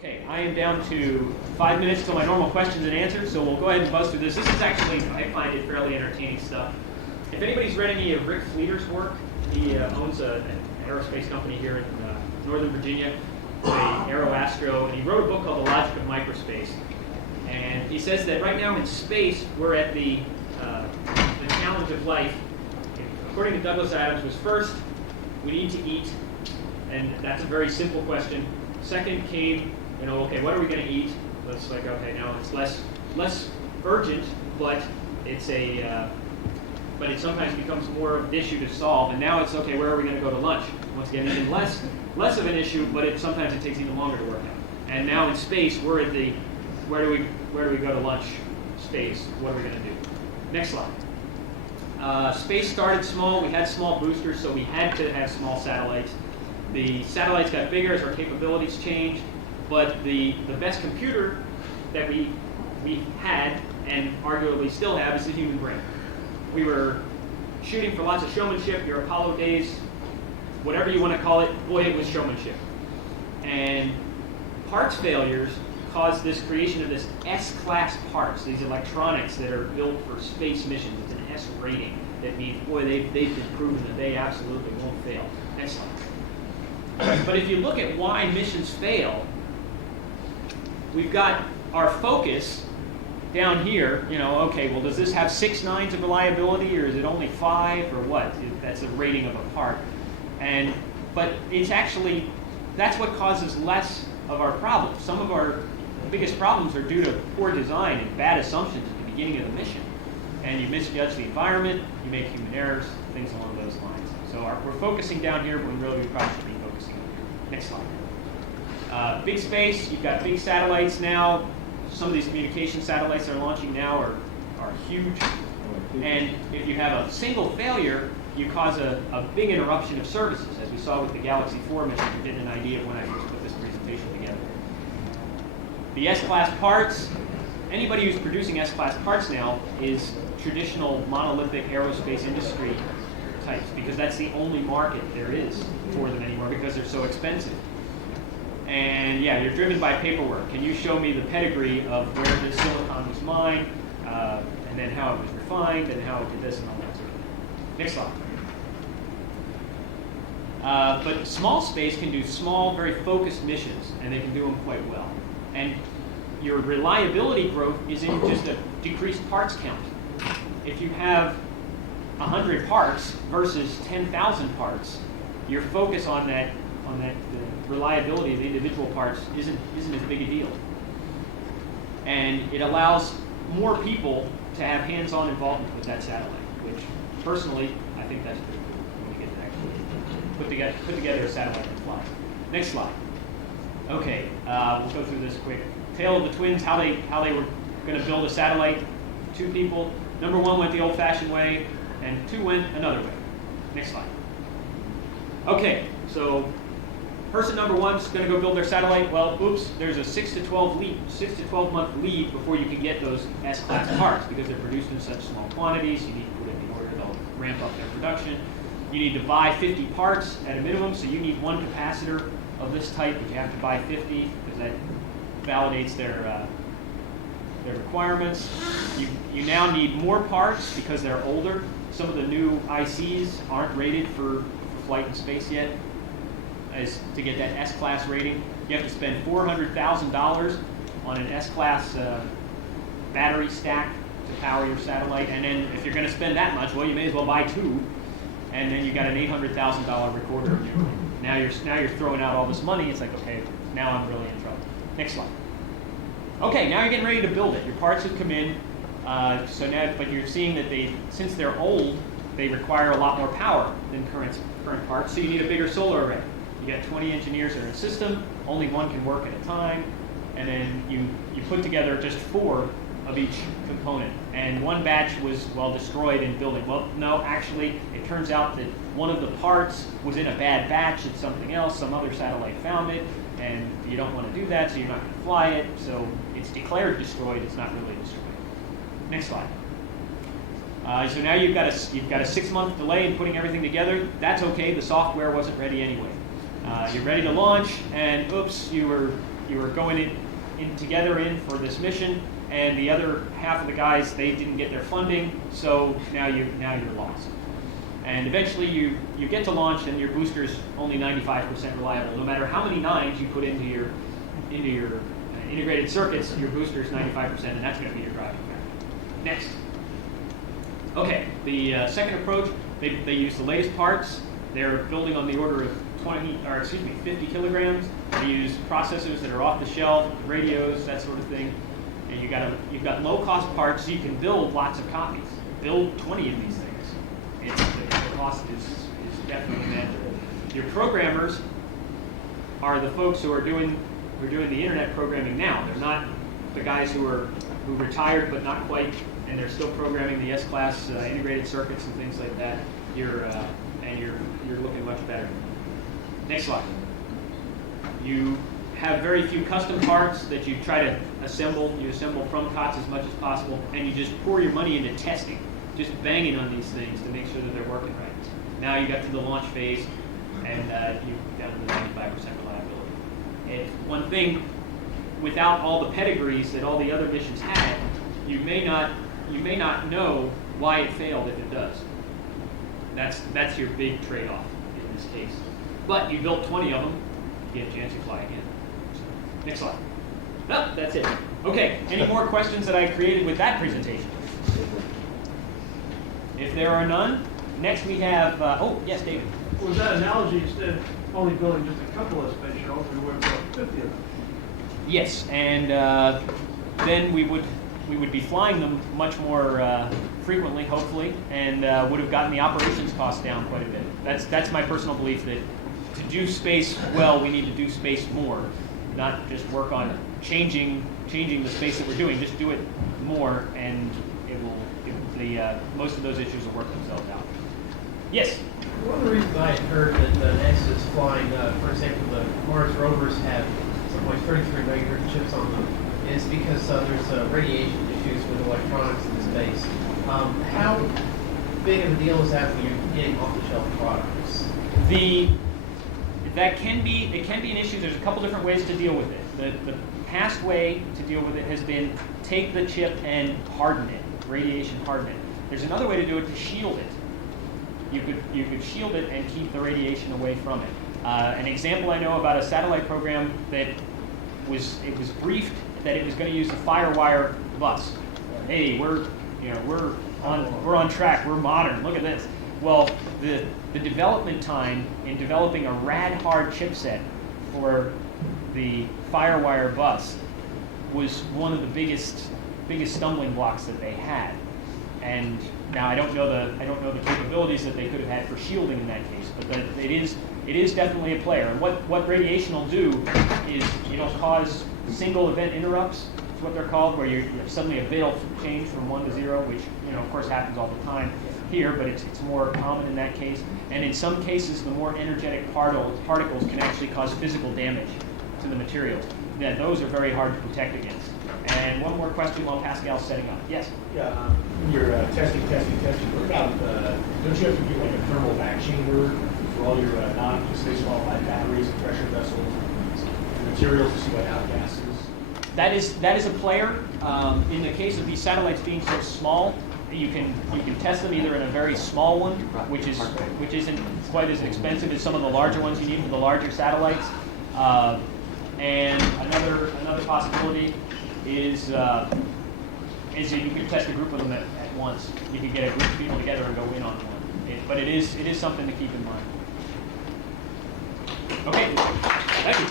Okay, I am down to 5 minutes till my normal questions and answers, so we'll go ahead and buzz through this. This is actually, I find it fairly entertaining stuff. If anybody's read any of Rick Fleeter's work, he owns an aerospace company here in Northern Virginia, Aeroastro, and he wrote a book called The Logic of Microspace. And he says that right now in space, we're at the challenge of life. According to Douglas Adams, was first, we need to eat, and that's a very simple question. Second came, okay, what are we going to eat? It's like, okay, now it's less urgent, but it sometimes becomes more of an issue to solve. And now it's, okay, where are we going to go to lunch? Once again, even less of an issue, but sometimes it takes even longer to work out. And now in space, we're at the where do we go to lunch space? What are we going to do? Next slide. Space started small. We had small boosters, so we had to have small satellites. The satellites got bigger as our capabilities changed, but the best computer that we had, and arguably still have, is the human brain. We were shooting for lots of showmanship. Your Apollo days, whatever you want to call it, boy, it was showmanship. And parts failures caused this creation of this S-class parts, these electronics that are built for space missions. It's an S rating. That means, boy, they've been proven that they absolutely won't fail. Next slide. But if you look at why missions fail, we've got our focus down here. Okay, well, does this have 6 nines of reliability, or is it only 5, or what? That's a rating of a part. But it's actually, that's what causes less of our problems. Some of our biggest problems are due to poor design and bad assumptions at the beginning of the mission. And you misjudge the environment, you make human errors, things along those lines. So we're focusing down here when really we probably should be focusing up here. Next slide. Big space, you've got big satellites now. Some of these communication satellites they're launching now are huge. And if you have a single failure, you cause a big interruption of services, as we saw with the Galaxy 4 mission. You get an idea of when I first put this presentation together. The S-class parts, anybody who's producing S-class parts now is traditional monolithic aerospace industry types, because that's the only market there is for them anymore, because they're so expensive. And yeah, you're driven by paperwork. Can you show me the pedigree of where the silicon was mined, and then how it was refined, and how it did this and all that sort of thing? Next slide. But small space can do small, very focused missions, and they can do them quite well. And your reliability growth is in just a decreased parts count. If you have 100 parts versus 10,000 parts, your focus on the reliability of the individual parts isn't as big a deal. And it allows more people to have hands-on involvement with that satellite, which personally, I think that's pretty cool when we get to actually put together a satellite that flies. Next slide. Okay, we'll go through this quick. Tale of the twins, how they were going to build a satellite. 2 people. Number 1 went the old-fashioned way, and 2 went another way. Next slide. Okay, so person number 1's going to go build their satellite. Well, oops, there's a 6 to 12 month lead before you can get those S-class parts, because they're produced in such small quantities. You need to put it in order to ramp up their production. You need to buy 50 parts at a minimum, so you need 1 capacitor of this type, but you have to buy 50 because that validates their requirements. You now need more parts because they're older. Some of the new ICs aren't rated for flight in space yet. As to get that S-class rating, you have to spend $400,000 on an S-class battery stack to power your satellite. And then if you're going to spend that much, well, you may as well buy 2. And then you got an $800,000 recorder. Now you're throwing out all this money. It's like, okay, now I'm really in trouble. Next slide. Okay, now you're getting ready to build it. Your parts have come in. But you're seeing that since they're old, they require a lot more power than current parts. So you need a bigger solar array. You got 20 engineers in a system. Only 1 can work at a time. And then you put together just 4 of each component. And 1 batch was, destroyed in building. Well, no, actually, it turns out that one of the parts was in a bad batch. It's something else. Some other satellite found it. And you don't want to do that, so you're not going to fly it. So it's declared destroyed. It's not really destroyed. Next slide. So now you've got a 6-month delay in putting everything together. That's okay. The software wasn't ready anyway. You're ready to launch, and oops, you were going in together for this mission, and the other half of the guys, they didn't get their funding, so now you're lost. And eventually you get to launch, and your booster's only 95% reliable. No matter how many nines you put into your integrated circuits, your booster's 95%, and that's going to be your driving factor. Next. Okay, the second approach, they use the latest parts. They're building on the order of 50 kilograms. They use processors that are off the shelf, radios, that sort of thing. And you've got low-cost parts, so you can build lots of copies. Build 20 of these things. The cost is definitely manageable. Your programmers are the folks who are doing the internet programming now. They're not the guys who retired but not quite, and they're still programming the S-class integrated circuits and things like that. You're looking much better. Next slide. You have very few custom parts that you try to assemble. You assemble from COTS as much as possible, and you just pour your money into testing, just banging on these things to make sure that they're working right. Now you got to the launch phase, and you've down to the 95% reliability. And one thing, without all the pedigrees that all the other missions had, you may not know why it failed if it does. That's your big trade-off in this case. But you built 20 of them, you get a chance to fly again. Next slide. No, that's it. Okay, any more questions that I created with that presentation? If there are none, next we have, oh, yes, David. With that analogy, instead of only building just a couple of space shuttles, we would build 50 of them. Yes, and then we would be flying them much more frequently, hopefully, and would have gotten the operations costs down quite a bit. That's my personal belief, that to do space well, we need to do space more, not just work on changing the space that we're doing. Just do it more, and most of those issues will work themselves out. Yes? One of the reasons I had heard that NASA is flying, for example, the Mars rovers have something like 33 megahertz chips on them, is because there's radiation issues with electronics in space. How big of a deal is that when you're getting off-the-shelf products? That can be an issue. There's a couple different ways to deal with it. The past way to deal with it has been take the chip and harden it, radiation harden it. There's another way to do it, to shield it. You could shield it and keep the radiation away from it. An example I know about a satellite program that it was briefed that it was going to use a FireWire bus. Hey, we're on track. We're modern. Look at this. Well, the development time in developing a rad-hard chipset for the FireWire bus was one of the biggest stumbling blocks that they had. And now I don't know the capabilities that they could have had for shielding in that case, but it is definitely a player. And what radiation will do is it'll cause single event interrupts. It's what they're called, where you suddenly a bit will change from 1 to 0, which of course happens all the time here, but it's more common in that case. And in some cases, the more energetic particles can actually cause physical damage to the materials. Yeah, those are very hard to protect against. And one more question while Pascal's setting up. Yes? Yeah, when you're testing, what about, don't you have to do like a thermal back chamber for all your non-space qualified batteries and pressure vessels and materials to see what outgases? That is a player. In the case of these satellites being so small, you can test them either in a very small one, which isn't quite as expensive as some of the larger ones you need for the larger satellites. And another possibility is you can test a group of them at once. You can get a group of people together and go in on one. But it is something to keep in mind. Okay, thank you.